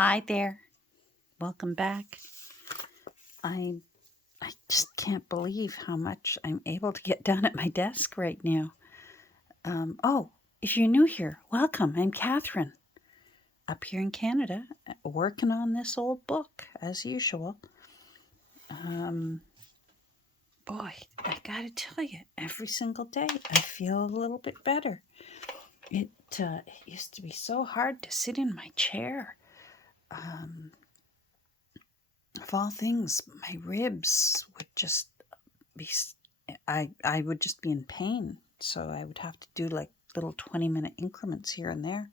Hi there. Welcome back. I just can't believe how much I'm able to get done at my desk right now. Oh, if you're new here, welcome. I'm Catherine, up here in Canada, working on this old book as usual. Boy, I gotta tell you, every single day I feel a little bit better. It used to be so hard to sit in my chair. Of all things, my ribs would just be, I would just be in pain. So I would have to do like little 20-minute increments here and there.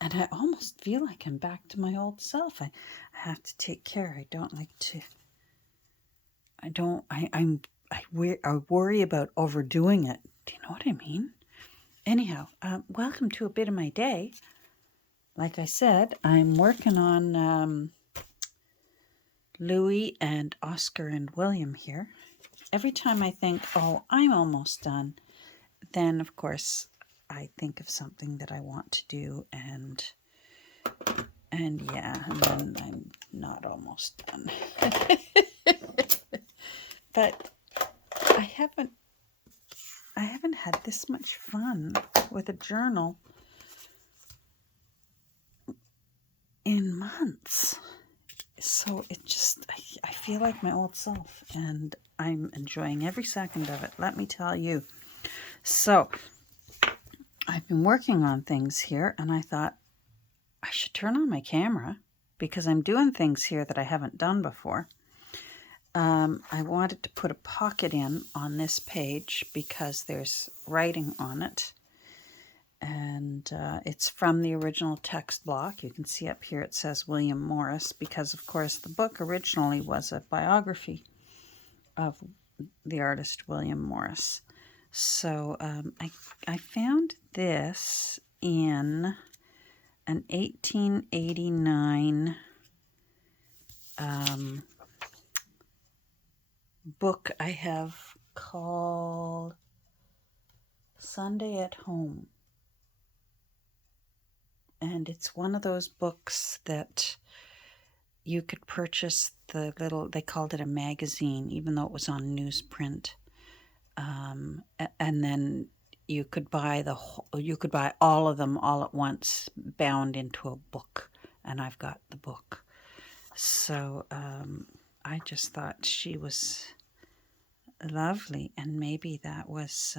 And I almost feel like I'm back to my old self. I have to take care. I don't like to, I don't, I worry about overdoing it. Do you know what I mean? Anyhow, welcome to a bit of my day. Like I said, I'm working on Louie and Oscar and William here. Every time I think, oh, I'm almost done, then of course I think of something that I want to do, and yeah, and then I'm not almost done. But I haven't had this much fun with a journal in months. So it just, I feel like my old self, and I'm enjoying every second of it, let me tell you. So I've been working on things here, and I thought I should turn on my camera because I'm doing things here that I haven't done before. I wanted to put a pocket in on this page because there's writing on it. And it's from the original text block. You can see up here it says William Morris because, of course, the book originally was a biography of the artist William Morris. So I found this in an 1889 book I have called Sunday at Home. And it's one of those books that you could purchase they called it a magazine, even though it was on newsprint. And then you could buy all of them all at once, bound into a book. And I've got the book. So I just thought she was lovely, and maybe that was,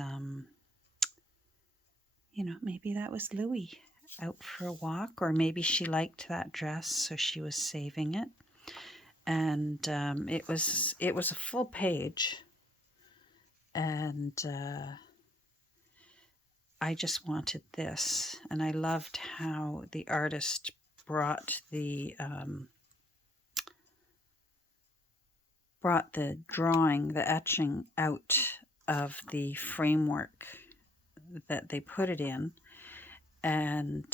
maybe that was Louie out for a walk, or maybe she liked that dress, so she was saving it. And it was a full page, and I just wanted this, and I loved how the artist brought the drawing, the etching out of the framework that they put it in. And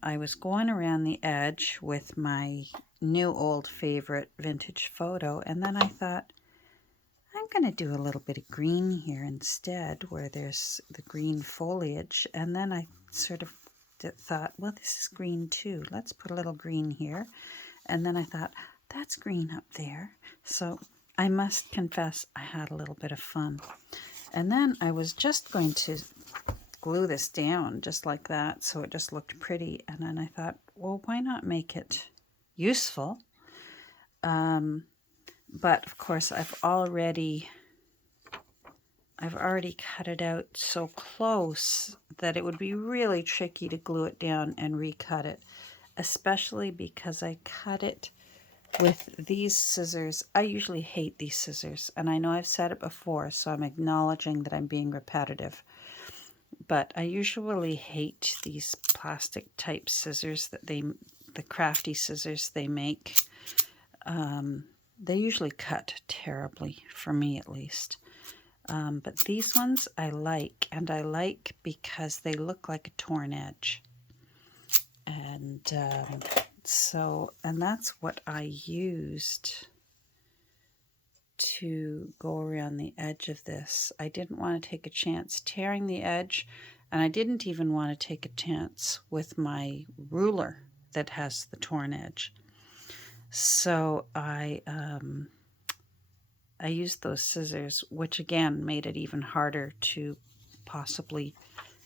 I was going around the edge with my new old favorite vintage photo, and then I thought, I'm going to do a little bit of green here instead, where there's the green foliage. And then I sort of thought, well, this is green too. Let's put a little green here. And then I thought, that's green up there. So I must confess I had a little bit of fun. And then I was just going to glue this down just like that so it just looked pretty. And then I thought, well, why not make it useful? But of course I've already cut it out so close that it would be really tricky to glue it down and recut it, especially because I cut it with these scissors. I usually hate these scissors, and I know I've said it before, so I'm acknowledging that I'm being repetitive. But I usually hate these plastic type scissors that the crafty scissors they make. They usually cut terribly, for me at least. But these ones I like, and I like because they look like a torn edge. And and that's what I used to go around the edge of this. I didn't want to take a chance tearing the edge, and I didn't even want to take a chance with my ruler that has the torn edge. So I used those scissors, which again made it even harder to possibly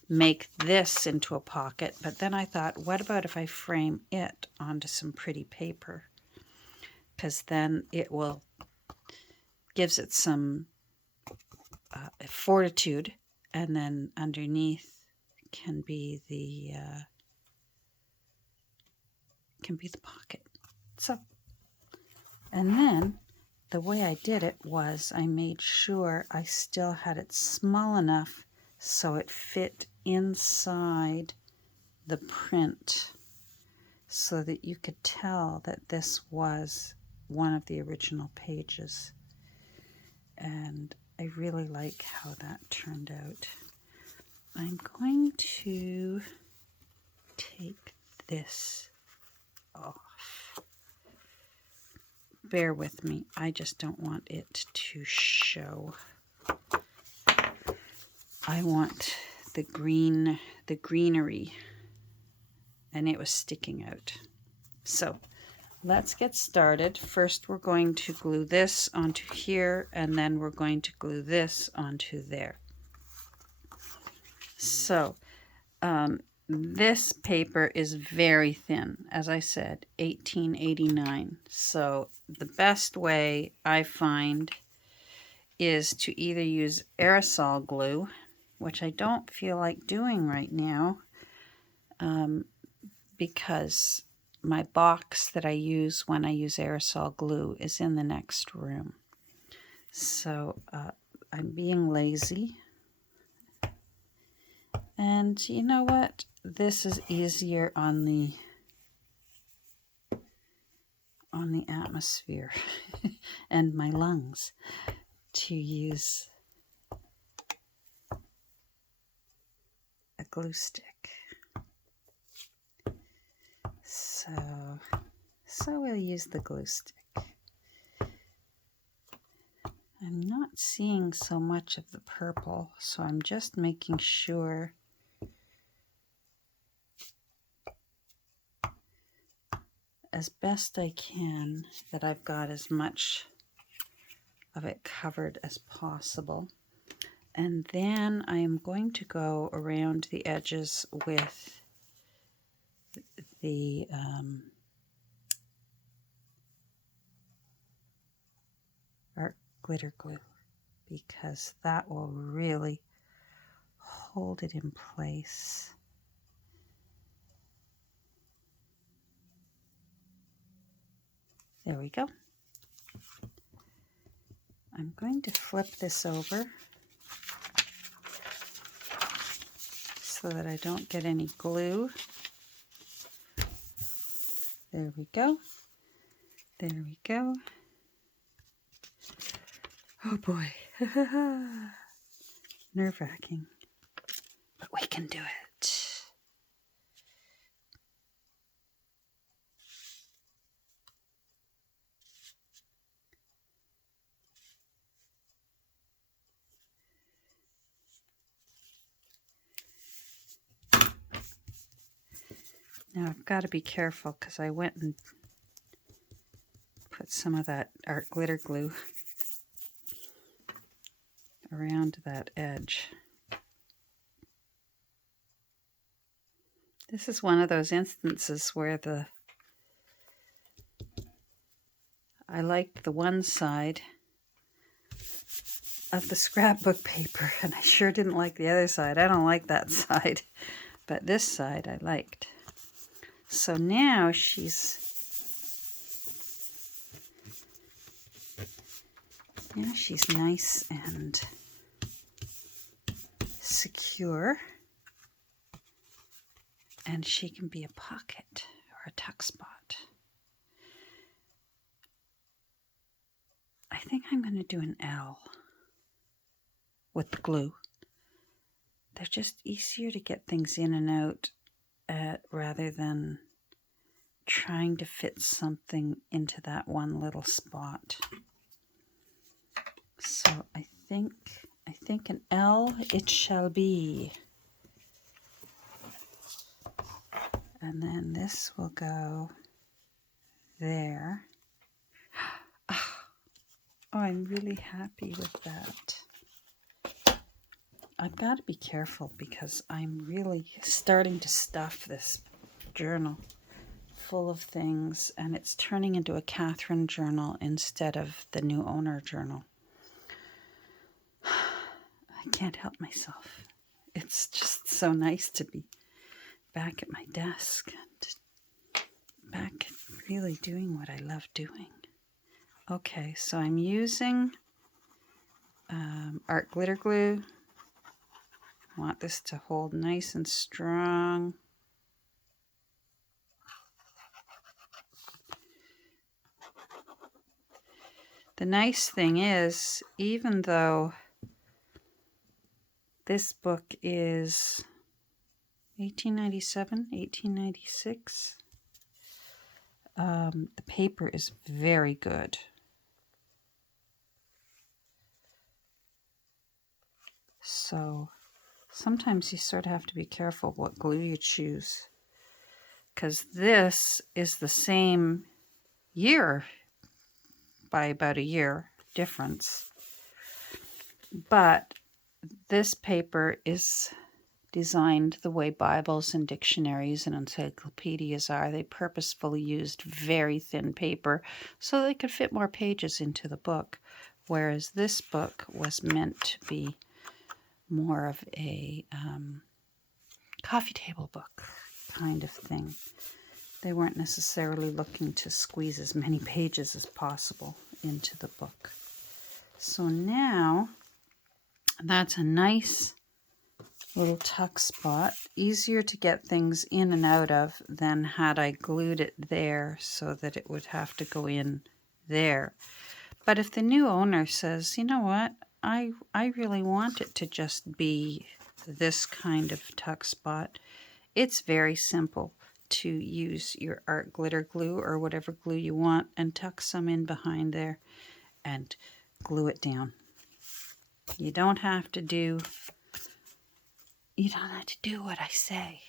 make this into a pocket. But then I thought, what about if I frame it onto some pretty paper? Because then it will gives it some fortitude, and then underneath can be the pocket. So, and then the way I did it was I made sure I still had it small enough so it fit inside the print, so that you could tell that this was one of the original pages. And I really like how that turned out. I'm going to take this off. Bear with me, I just don't want it to show. I want the greenery, and it was sticking out. So let's get started. First we're going to glue this onto here, and then we're going to glue this onto there. So this paper is very thin, as I said, 1889. So the best way I find is to either use aerosol glue, which I don't feel like doing right now, because my box that I use when I use aerosol glue is in the next room. So I'm being lazy. And you know what? This is easier on the atmosphere and my lungs to use a glue stick. So we'll use the glue stick. I'm not seeing so much of the purple, so I'm just making sure as best I can that I've got as much of it covered as possible. And then I am going to go around the edges with the art glitter glue, because that will really hold it in place. There we go. I'm going to flip this over so that I don't get any glue. There we go. There we go. Oh boy. Nerve-wracking. But we can do it. Now I've got to be careful because I went and put some of that art glitter glue around that edge. This is one of those instances where I liked the one side of the scrapbook paper, and I sure didn't like the other side. I don't like that side, but this side I liked. So now she's nice and secure, and she can be a pocket or a tuck spot. I think I'm going to do an L with the glue. They're just easier to get things in and out rather than trying to fit something into that one little spot. So I think an L it shall be. And then this will go there. Oh, I'm really happy with that. I've got to be careful because I'm really starting to stuff this journal full of things, and it's turning into a Catherine journal instead of the new owner journal. I can't help myself. It's just so nice to be back at my desk and back really doing what I love doing. Okay, so I'm using art glitter glue. I want this to hold nice and strong. The nice thing is, even though this book is 1897, 1896, the paper is very good. So sometimes you sort of have to be careful what glue you choose, because this is the same year by about a year difference, but this paper is designed the way Bibles and dictionaries and encyclopedias are. They purposefully used very thin paper so they could fit more pages into the book, whereas this book was meant to be more of a coffee table book kind of thing. They weren't necessarily looking to squeeze as many pages as possible into the book. So now that's a nice little tuck spot, easier to get things in and out of than had I glued it there so that it would have to go in there. But if the new owner says, you know what, I really want it to just be this kind of tuck spot, it's very simple to use your art glitter glue or whatever glue you want and tuck some in behind there and glue it down. You don't have to do what I say.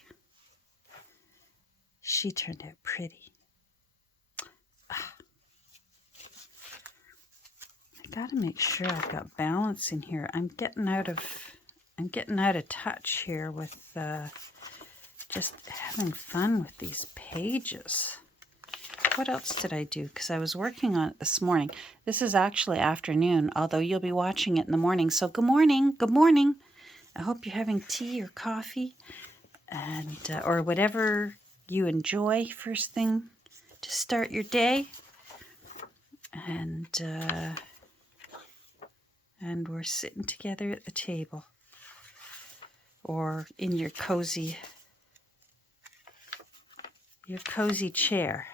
She turned out pretty. I gotta make sure I've got balance in here. I'm getting out of touch here with just having fun with these pages. What else did I do? Because I was working on it this morning. This is actually afternoon, although you'll be watching it in the morning. So good morning. Good morning. I hope you're having tea or coffee and or whatever you enjoy first thing to start your day. And we're sitting together at the table or in your cozy chair.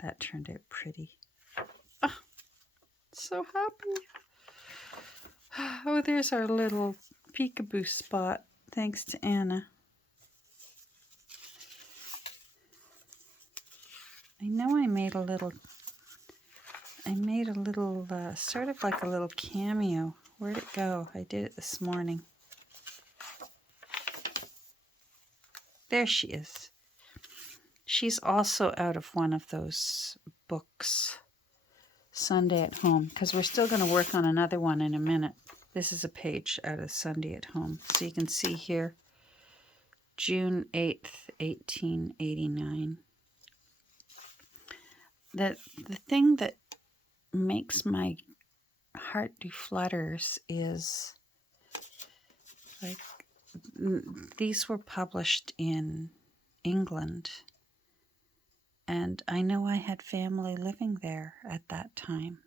That turned out pretty. Oh, so happy. Oh, there's our little peekaboo spot, thanks to Anna. I know I made a little sort of like a little cameo. Where'd it go? I did it this morning. There she is. She's also out of one of those books, Sunday at Home, because we're still going to work on another one in a minute. This is a page out of Sunday at Home. So you can see here, June 8th, 1889. The thing that makes my heart do flutters is, like, these were published in England. And I know I had family living there at that time.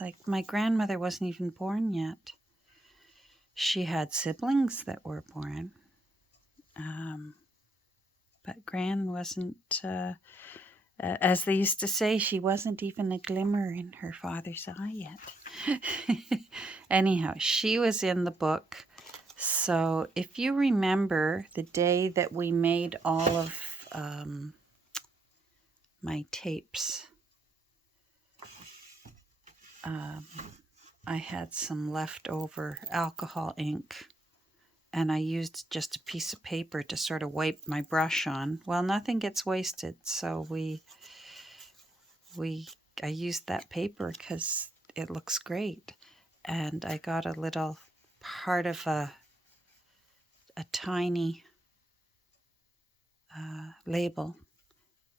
Like, my grandmother wasn't even born yet. She had siblings that were born. But Gran wasn't, as they used to say, she wasn't even a glimmer in her father's eye yet. Anyhow, she was in the book. So if you remember the day that we made all of my tapes, I had some leftover alcohol ink and I used just a piece of paper to sort of wipe my brush on. Well, nothing gets wasted, so I used that paper because it looks great. And I got a little part of a tiny label.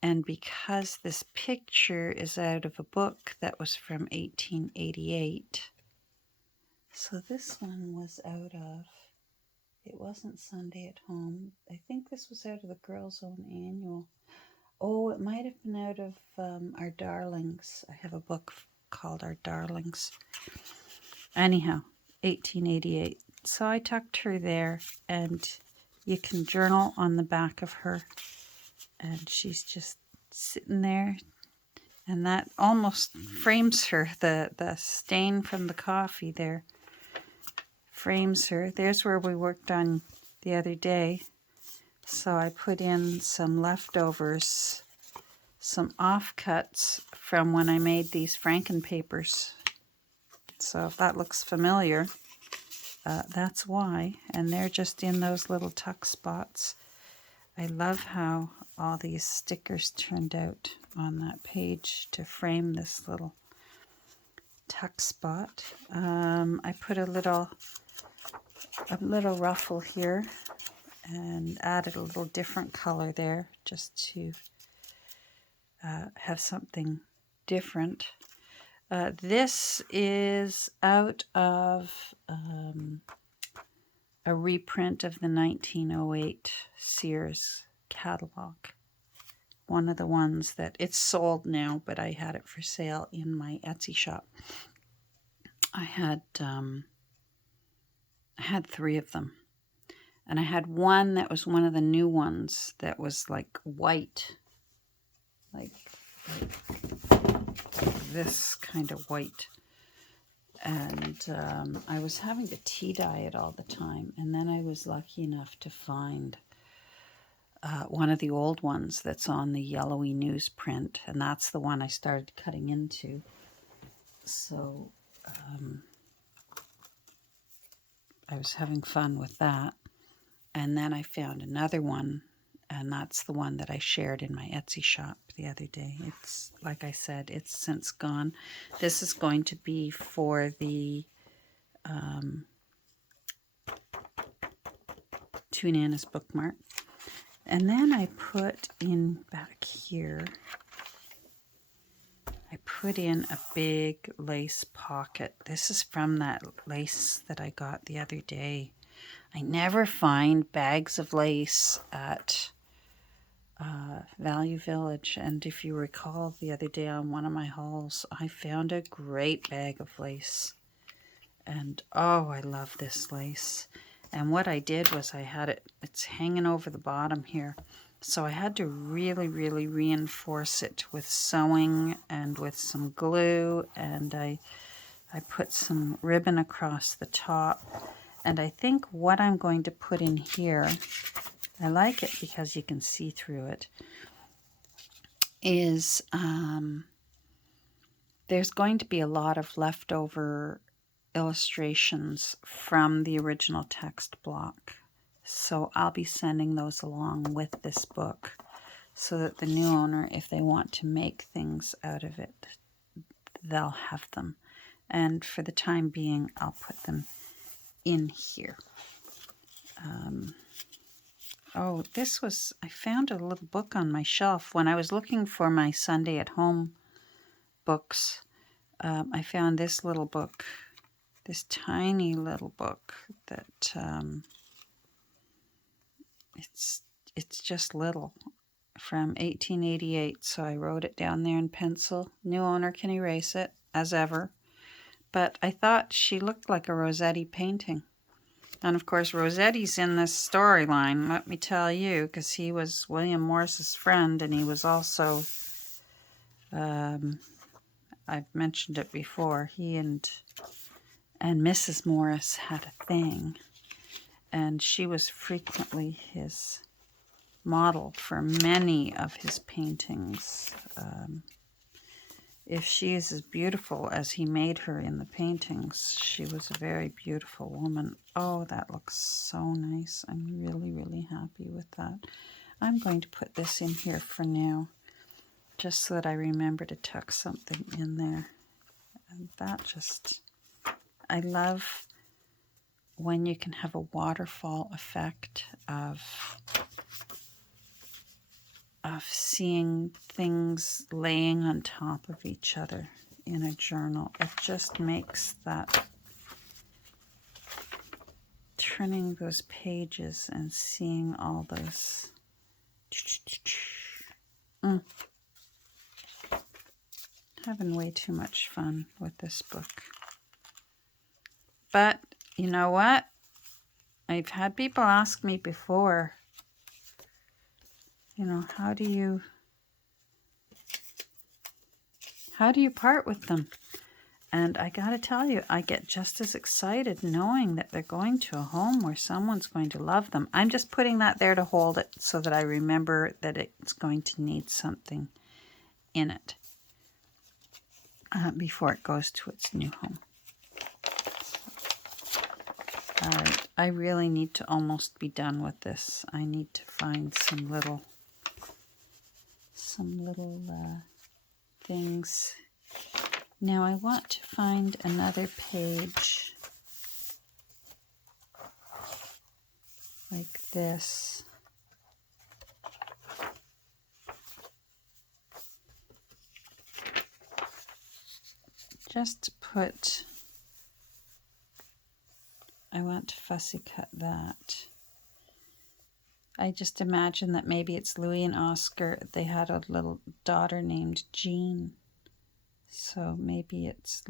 And because this picture is out of a book that was from 1888, so this one was out of, it wasn't Sunday at Home. I think this was out of the Girls' Own Annual. Oh, it might have been out of Our Darlings. I have a book called Our Darlings. Anyhow, 1888. So I tucked her there, and you can journal on the back of her. And she's just sitting there, and that almost frames her. The stain from the coffee there frames her. There's where we worked on the other day. So I put in some leftovers, some offcuts from when I made these Frankenpapers. So if that looks familiar, that's why. And they're just in those little tuck spots. I love how all these stickers turned out on that page to frame this little tuck spot. I put a little ruffle here and added a little different color there just to have something different. This is out of a reprint of the 1908 Sears catalog. One of the ones that it's sold now, but I had it for sale in my Etsy shop. I had 3 of them. And I had one that was one of the new ones that was like white. Like this kind of white. And I was having to tea dye it all the time. And then I was lucky enough to find one of the old ones that's on the yellowy newsprint. And that's the one I started cutting into. So I was having fun with that. And then I found another one, and that's the one that I shared in my Etsy shop the other day. It's, like I said, it's since gone. This is going to be for the Two Nanas bookmark. And then I put in back here, I put in a big lace pocket. This is from that lace that I got the other day. I never find bags of lace at Value Village. And if you recall, the other day on one of my hauls, I found a great bag of lace. And oh, I love this lace. And what I did was I had it, it's hanging over the bottom here. So I had to really, really reinforce it with sewing and with some glue. And I put some ribbon across the top. And I think what I'm going to put in here, I like it because you can see through it, is there's going to be a lot of leftover illustrations from the original text block. So I'll be sending those along with this book so that the new owner, if they want to make things out of it, they'll have them. And for the time being, I'll put them in here. Oh, this was, I found a little book on my shelf. When I was looking for my Sunday at Home books, I found this little book, this tiny little book that it's just little, from 1888. So I wrote it down there in pencil. New owner can erase it, as ever. But I thought she looked like a Rossetti painting. And of course, Rossetti's in this storyline, let me tell you, because he was William Morris's friend, and he was also, I've mentioned it before, he and Mrs. Morris had a thing, and she was frequently his model for many of his paintings. if she is as beautiful as he made her in the paintings, she was a very beautiful woman. Oh, that looks so nice. I'm really, really happy with that. I'm going to put this in here for now, just so that I remember to tuck something in there. And that just, I love when you can have a waterfall effect of seeing things laying on top of each other in a journal. It just makes that, turning those pages and seeing all those. Having way too much fun with this book. But you know what? I've had people ask me before, you know, how do you part with them? And I gotta tell you, I get just as excited knowing that they're going to a home where someone's going to love them. I'm just putting that there to hold it so that I remember that it's going to need something in it before it goes to its new home. All right, I really need to almost be done with this. I need to find some little things. Now I want to find another page like this. Just to put, I want to fussy cut that. I just imagine that maybe it's Louie and Oscar. They had a little daughter named Jean. So maybe it's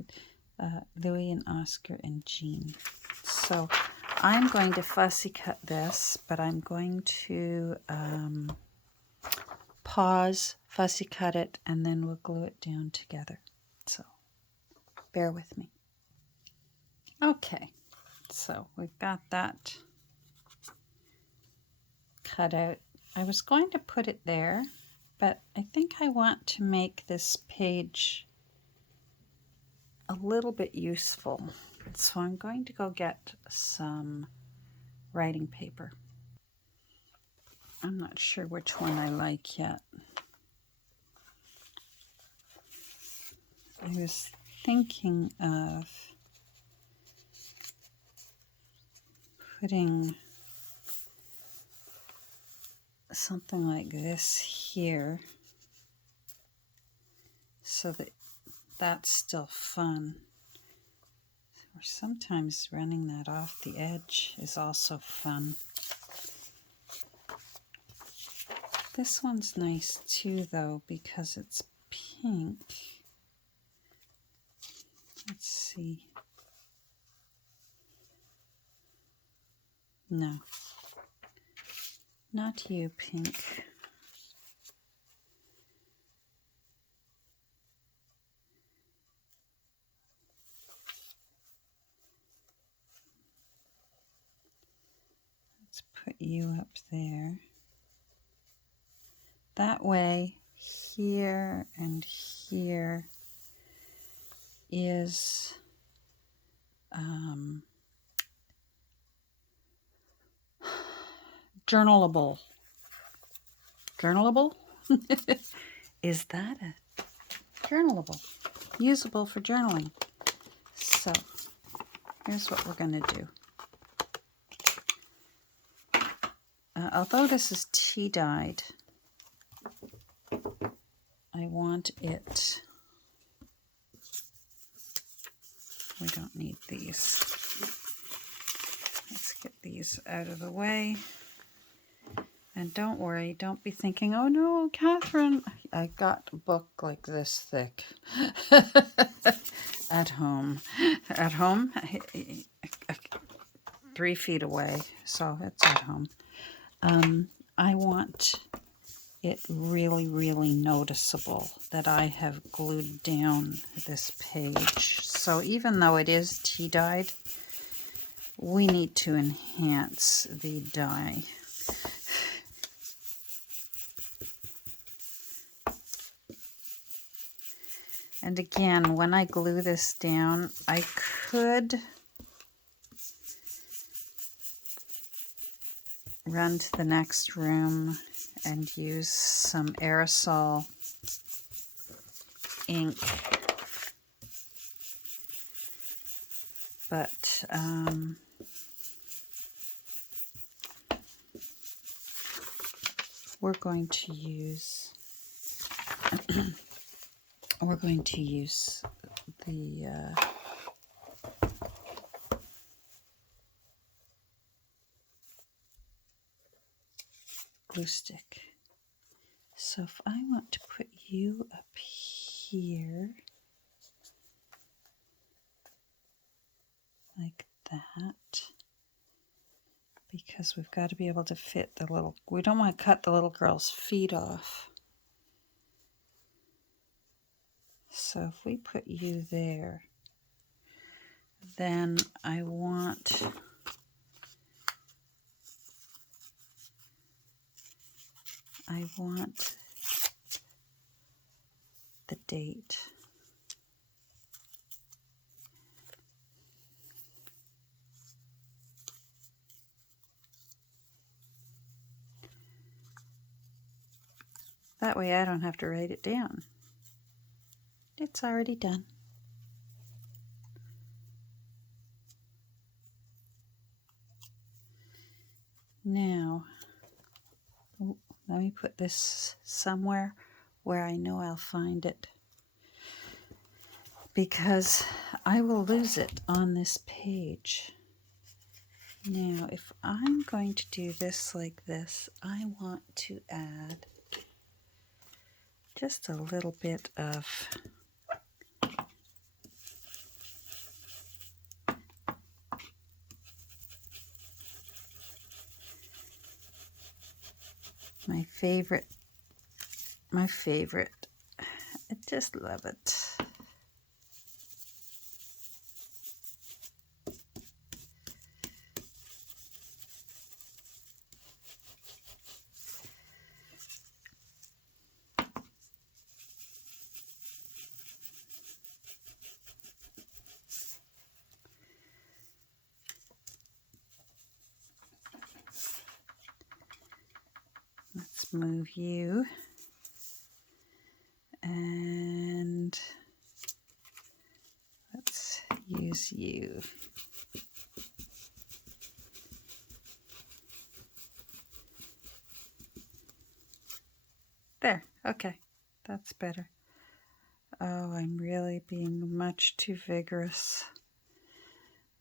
Louie and Oscar and Jean. So I'm going to fussy cut this, but I'm going to pause, fussy cut it, and then we'll glue it down together. So bear with me. Okay, so we've got that cut out. I was going to put it there, but I think I want to make this page a little bit useful. So I'm going to go get some writing paper. I'm not sure which one I like yet. I was thinking of putting something like this here so that that's still fun. Or sometimes running that off the edge is also fun. This one's nice too though because it's pink. Let's see. No. Not you, pink. Let's put you up there. That way, here and here is journalable. Journalable? Is that it? Journalable. Usable for journaling. So, here's what we're going to do. Although this is tea dyed, I want it... We don't need these. Let's get these out of the way. And don't worry, don't be thinking, oh no, Catherine, I got a book like this thick at home. At home, 3 feet away, so it's at home. I want it really, really noticeable that I have glued down this page. So even though it is tea dyed, we need to enhance the dye. And again, when I glue this down, I could run to the next room and use some aerosol ink. But we're going to use the glue stick. So if I want to put you up here like that, because we've got to be able to fit the little, we don't want to cut the little girl's feet off. So if we put you there, then I want the date. That way I don't have to write it down. It's already done. Now, let me put this somewhere where I know I'll find it, because I will lose it on this page. Now, if I'm going to do this like this, I want to add just a little bit of my favorite. I just love it. Let's move you. And let's use you. There, okay, that's better. Oh, I'm really being much too vigorous.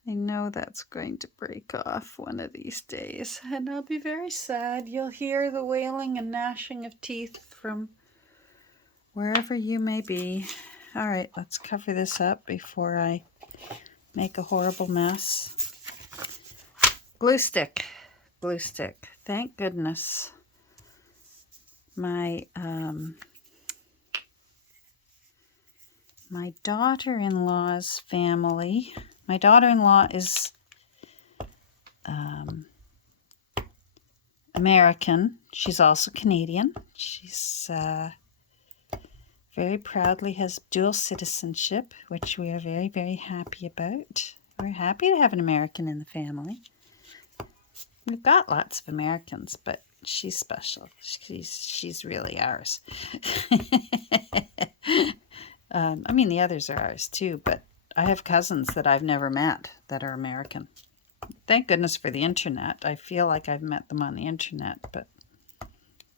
I know that's going to break off one of these days, and I'll be very sad. You'll hear the wailing and gnashing of teeth from wherever you may be. All right, let's cover this up before I make a horrible mess. Glue stick. Glue stick. Thank goodness. My daughter-in-law's family. My daughter-in-law is American. She's also Canadian. She's very proudly has dual citizenship, which we are very, very happy about. We're happy to have an American in the family. We've got lots of Americans, but she's special. She's really ours. I mean, the others are ours too, but I have cousins that I've never met that are American. Thank goodness for the internet. I feel like I've met them on the internet, but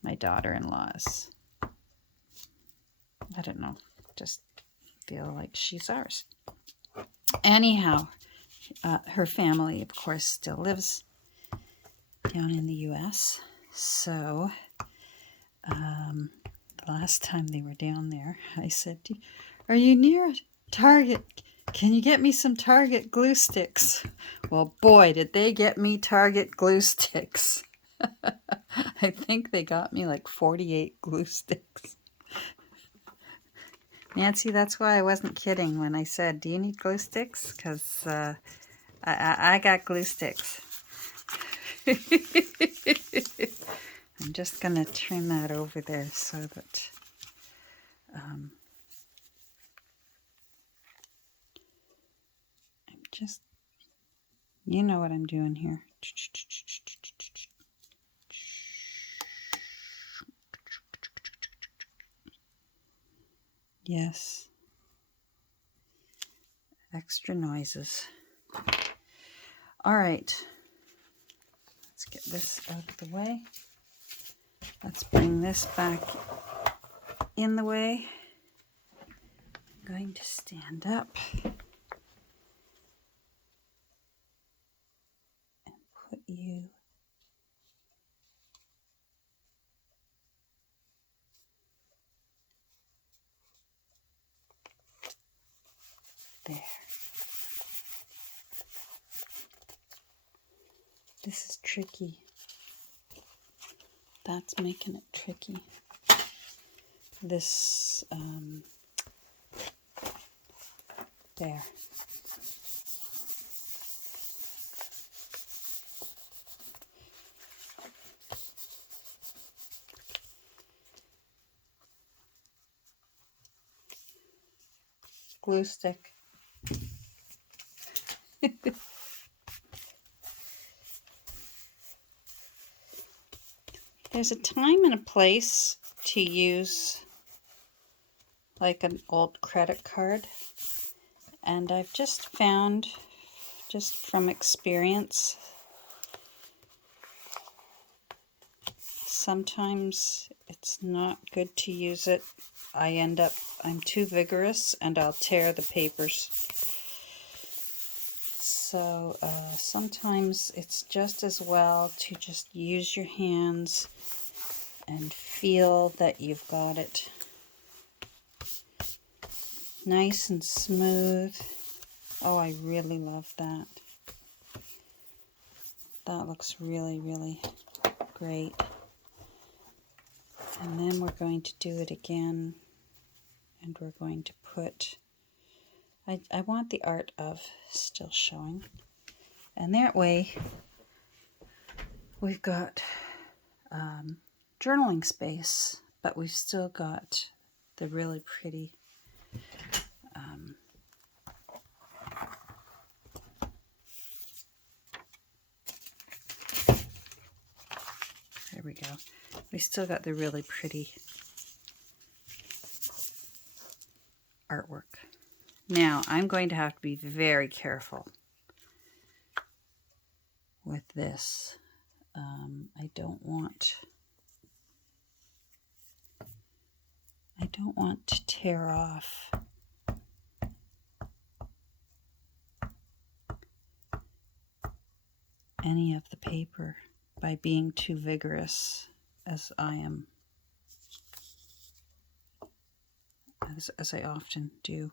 my daughter-in-law's, I don't know, just feel like she's ours. Anyhow, her family, of course, still lives down in the U.S., so the last time they were down there, I said, "Are you near Target? Can you get me some Target glue sticks?" Well, boy, did they get me Target glue sticks. I think they got me like 48 glue sticks. Nancy, that's why I wasn't kidding when I said, "Do you need glue sticks?" Because I got glue sticks. I'm just going to trim that over there so that Just, you know what I'm doing here. Yes. Extra noises. All right. Let's get this out of the way. Let's bring this back in the way. I'm going to stand up and put you there. This is tricky. That's making it tricky. This, there. Glue stick. There's a time and a place to use like an old credit card, and I've just found, just from experience, sometimes it's not good to use it. I'm too vigorous and I'll tear the papers. So sometimes it's just as well to just use your hands and feel that you've got it nice and smooth. Oh, I really love that. That looks really, really great. And then we're going to do it again, and we're going to put, I want the art of still showing, and that way we've got journaling space, but we've still got the really pretty there we go. We still got the really pretty artwork. Now, I'm going to have to be very careful with this. I don't want to tear off any of the paper by being too vigorous, as I am, as I often do.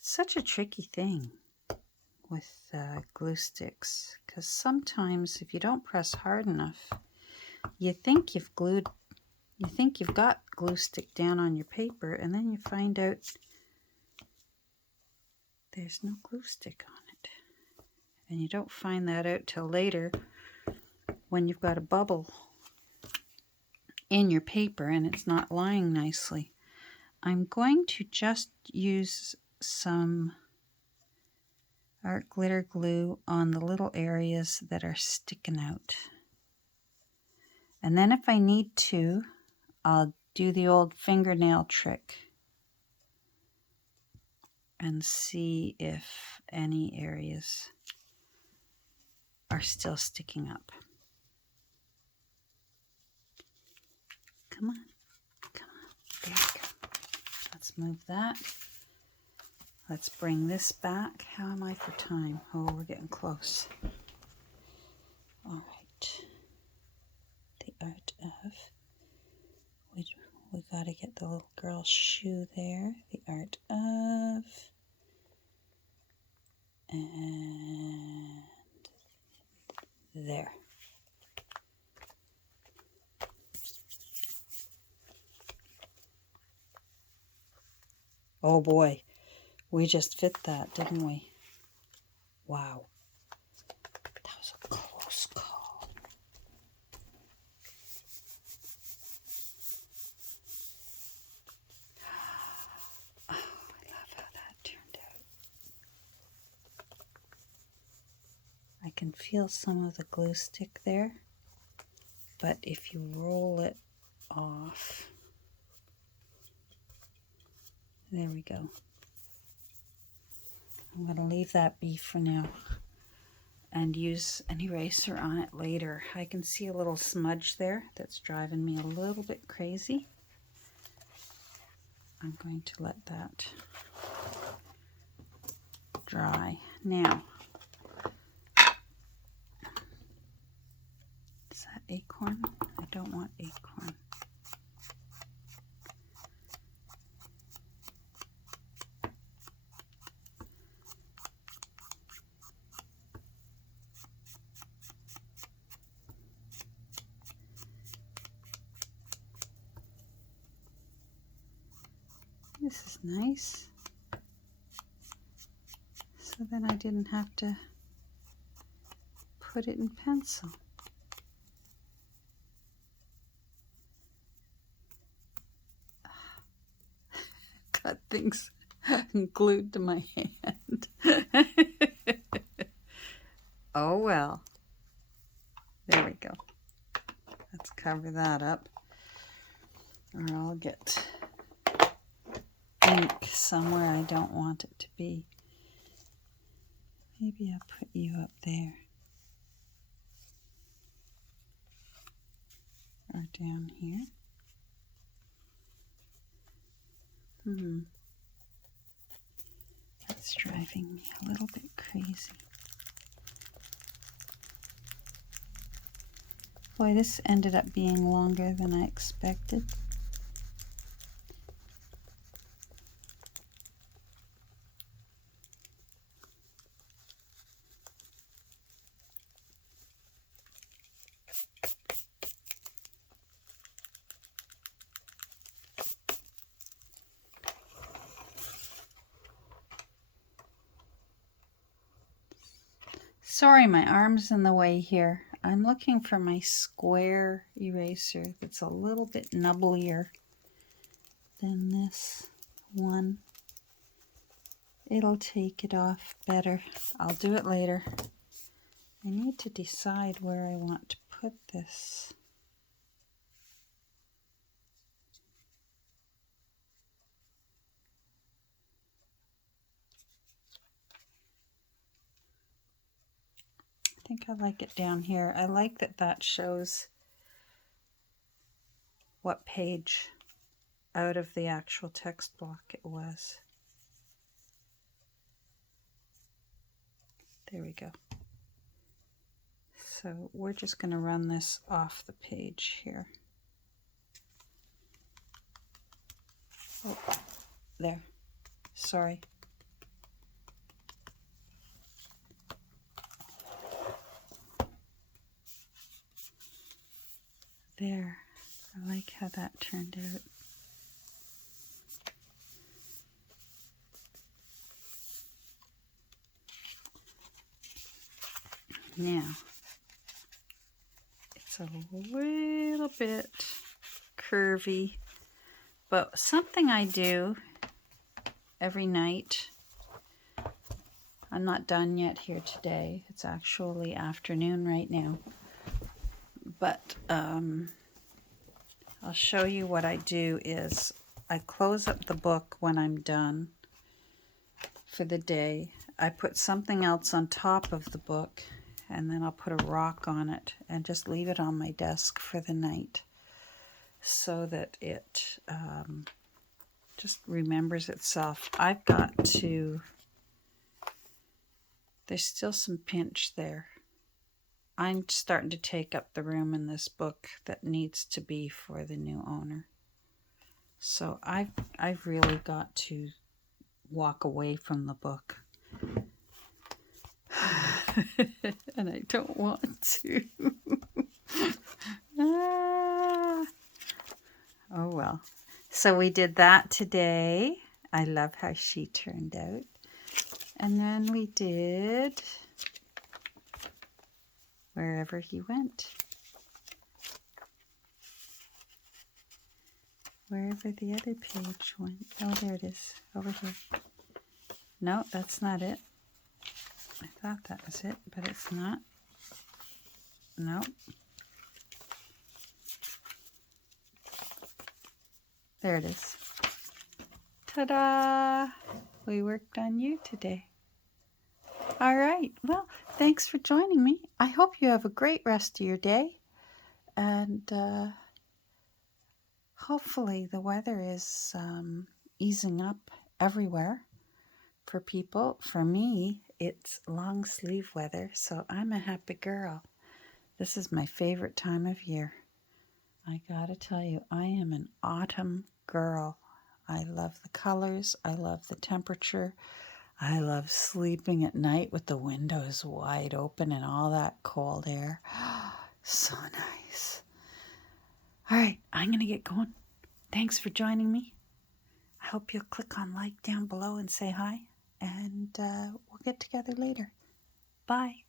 Such a tricky thing with glue sticks, because sometimes if you don't press hard enough, you think you've got glue stick down on your paper, and then you find out there's no glue stick on it. And you don't find that out till later when you've got a bubble in your paper and it's not lying nicely. I'm going to just use some art glitter glue on the little areas that are sticking out. And then if I need to, I'll do the old fingernail trick and see if any areas are still sticking up. Come on, come on, there we go. Let's move that. Let's bring this back. How am I for time? Oh, we're getting close. All right. The art of, we got to get the little girl's shoe there. The art of, and there. Oh boy, we just fit that, didn't we? Wow. That was a close call. can feel some of the glue stick there, but if you roll it off, there we go. I'm going to leave that be for now and use an eraser on it later. I can see a little smudge there that's driving me a little bit crazy. I'm going to let that dry. Now, is that acorn? I don't want acorn. This is nice. So then I didn't have to put it in pencil. Got things glued to my hand. Oh well. There we go. Let's cover that up, or I'll get ink somewhere I don't want it to be. Maybe I'll put you up there. Or down here. That's driving me a little bit crazy. Boy, this ended up being longer than I expected. Sorry, my arm's in the way here. I'm looking for my square eraser that's a little bit nubblier than this one. It'll take it off better. I'll do it later. I need to decide where I want to put this. I think I like it down here. I like that that shows what page out of the actual text block it was. There we go. So we're just going to run this off the page here. Oh, there. Sorry. There. I like how that turned out. Now, it's a little bit curvy, but something I do every night. I'm not done yet here today. It's actually afternoon right now. But I'll show you what I do is I close up the book when I'm done for the day. I put something else on top of the book, and then I'll put a rock on it and just leave it on my desk for the night so that it just remembers itself. I've got to, there's still some pinch there. I'm starting to take up the room in this book that needs to be for the new owner. So I've really got to walk away from the book. And I don't want to. Oh well. So we did that today. I love how she turned out. And then we did Wherever He Went. Wherever the other page went. Oh, there it is. Over here. No, that's not it. I thought that was it, but it's not. No. There it is. Ta-da! We worked on you today. All right. Well, thanks for joining me. I hope you have a great rest of your day. And hopefully the weather is easing up everywhere for people. For me, it's long sleeve weather, so I'm a happy girl. This is my favorite time of year. I gotta tell you, I am an autumn girl. I love the colors. I love the temperature. I love sleeping at night with the windows wide open and all that cold air. So nice. All right, I'm going to get going. Thanks for joining me. I hope you'll click on like down below and say hi, and we'll get together later. Bye.